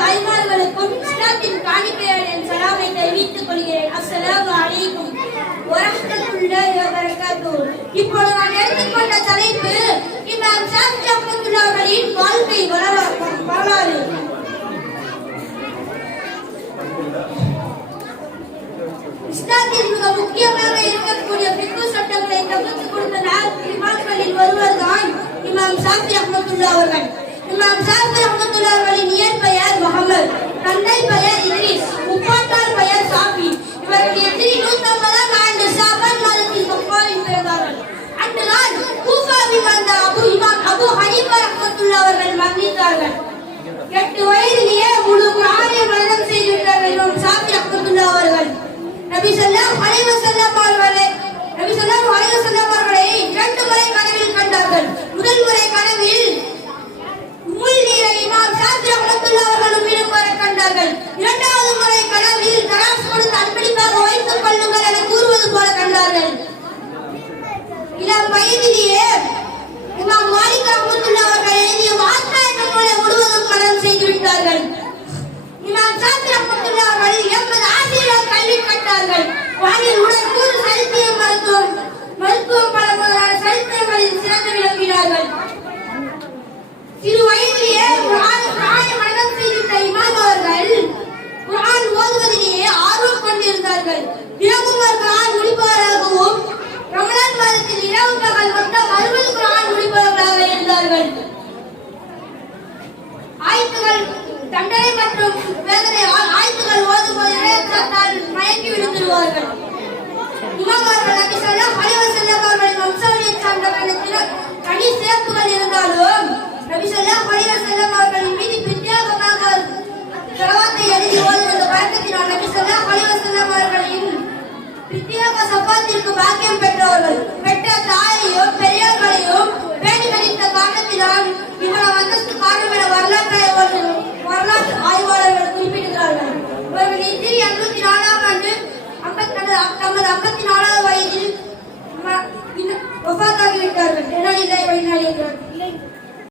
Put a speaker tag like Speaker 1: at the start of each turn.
Speaker 1: தாய்மார்களுக்கும் இஸ்லாத்தின் காணிக்கையாளன் சலாமை தெரிவித்துக் கொள்கிறேன். அஸ்ஸலாமு அலைக்கும் வரஹ்மத்துல்லாஹி வ பரக்காத்துஹு இப்பொழுது நான் எடுத்துக்கொண்ட தலைப்பு இமாம் ஷாஃபி ரஹ்மத்துல்லாஹி அவர்களின் வாழ்க்கை வரலாறு இஸ்லாத்தில் மிக முக்கியமாக இருக்கக்கூடிய பிக்கு சட்டங்களை தகுத்து கொடுத்த நாள் இமாம்களில் ஒருவர்தான் இமாம் ஷாஃபி அஹ்மத்துல்லா அவர்கள். இமாம் அவர்களின் இயற்பெயர் முகமது தந்தை பெயர் இத்ரிஸ். முப்பாட்டார் பெயர் இவர்கள் எதிரி ஆண்டு மாதத்தில் மக்காவில் பிறந்தார்கள் அன்று கூஃபாவில் வந்த அபு இமாம் அபு ஹனீஃபா அவர்கள் மரணித்தார்கள். எட்டு வயதிலேயே முழு குரானை மரணம் செய்துவிட்டார்கள் இமாம் அவர்கள். நபி ஸல்லல்லாஹு அலைவசல்ல மற்றும் வேதனை ஆய்வுகள் ஆயத்துகள் ஓதும்போது இறையச்சத்தால் மயக்கி விழுந்துருவார்கள் இமாம் அவர்கள் நபி ஸல்லல்லாஹு அலைஹி வஸல்லம் அவர்களின் வம்சாவளியைச் சார்ந்தவர்கள் தனி சிறப்புகள் இருந்தாலும் நபி ஸல்லல்லாஹு அலைஹி வஸல்லம் அவர்களின் மீது பிரத்யேகமாக ஸலவாத்தை எழுதி ஓதுவது பழக்கத்தினால் நபி ஸல்லல்லாஹு அலைஹி வஸல்லம் அவர்களின் பிரத்யேக சப்பாத்திற்கு பாக்கியம் பெற்றவர்கள். ஐம்பத்தி நாலாவது